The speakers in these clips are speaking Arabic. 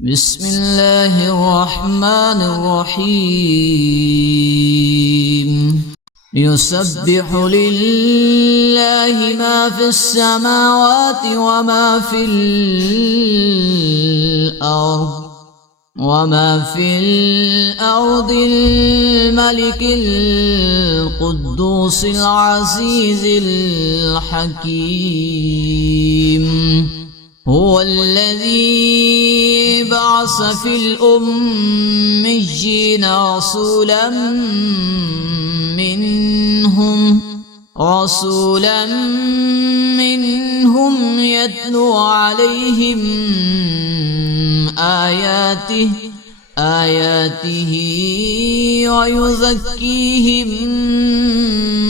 بسم الله الرحمن الرحيم يسبح لله ما في السماوات وما في الأرض الملك القدوس العزيز الحكيم هو الذي بعث في الأميين رسولا منهم يتلو عليهم آياته ويزكيهم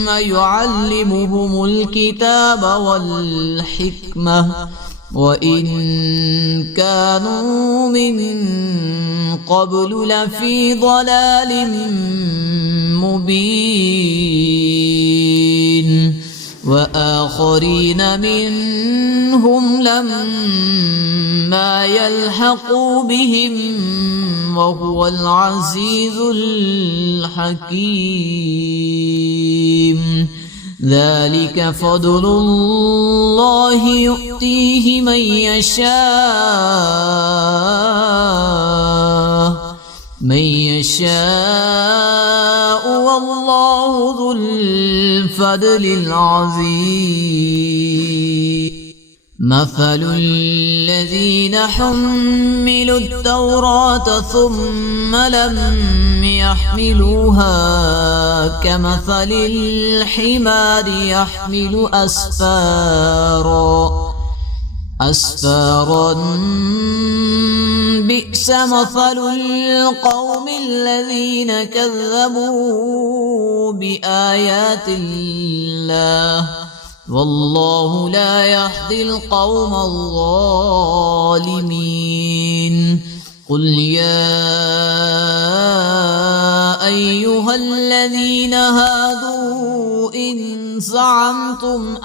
ويعلمهم الكتاب والحكمة وإن كانوا من قبل لفي ضلال مبين وآخرين منهم لما يلحقوا بهم وهو العزيز الحكيم ذلك فضل الله يؤتيه من يشاء والله ذو الفضل العظيم مثل الذين حملوا التوراة ثم لم يحملوها كمثل الحمار يحمل أسفارا بئس مثل القوم الذين كذبوا بآيات الله والله لا يهدي القوم الظالمين قل يا أيها الذين هادوا إن زعمتم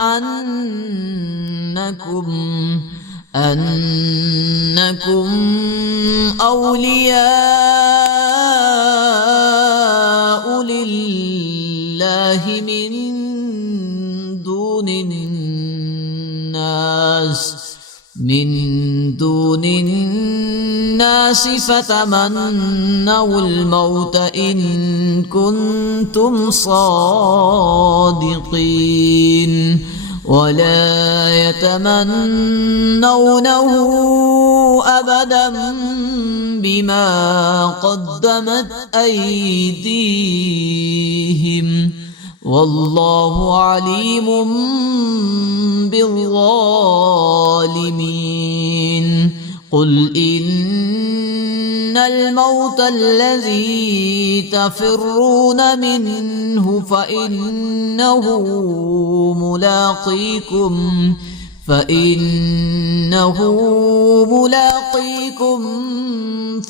أنكم أولياء لله من دون الناس فتمنوا الموت إن كنتم صادقين ولا يتمنونه أبدا بما قدمت أيديهم والله عليم بالظالمين قل إن الموت الذي تفرون منه فإنه ملاقيكم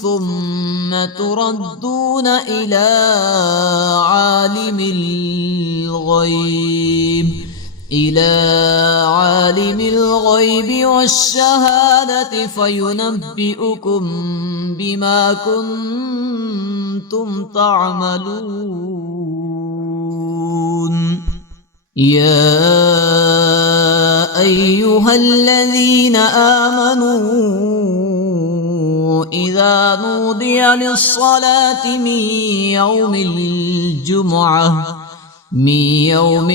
ثم تردون إلى عالم الغيب والشهادة فينبئكم بما كنتم تعملون يا أيها الذين آمنوا إذا نودي للصلاة من يوم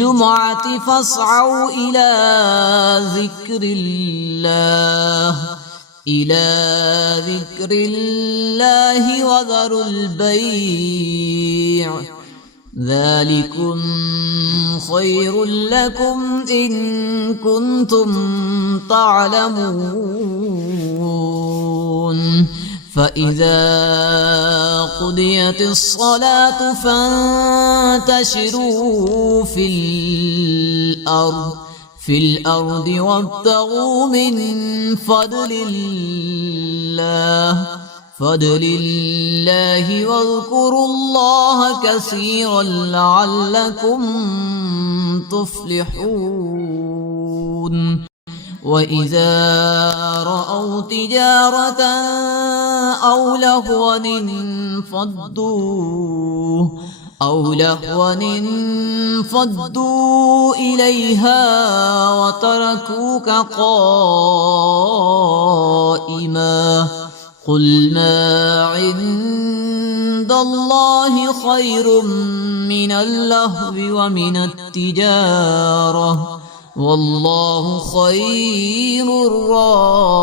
الجمعة فاسعوا إلى ذكر الله وذروا البيع ذلكم خير لكم إن كنتم تعلمون فإذا قضيت الصلاة فانتشروا في الأرض وابتغوا من فضل الله واذكروا الله كثيرا لعلكم تفلحون وإذا رأوا تجارة أو لهوا انفضوا إليها وتركوك قائما قل ما عند الله خير من اللهو ومن التجارة والله خير الرازقين.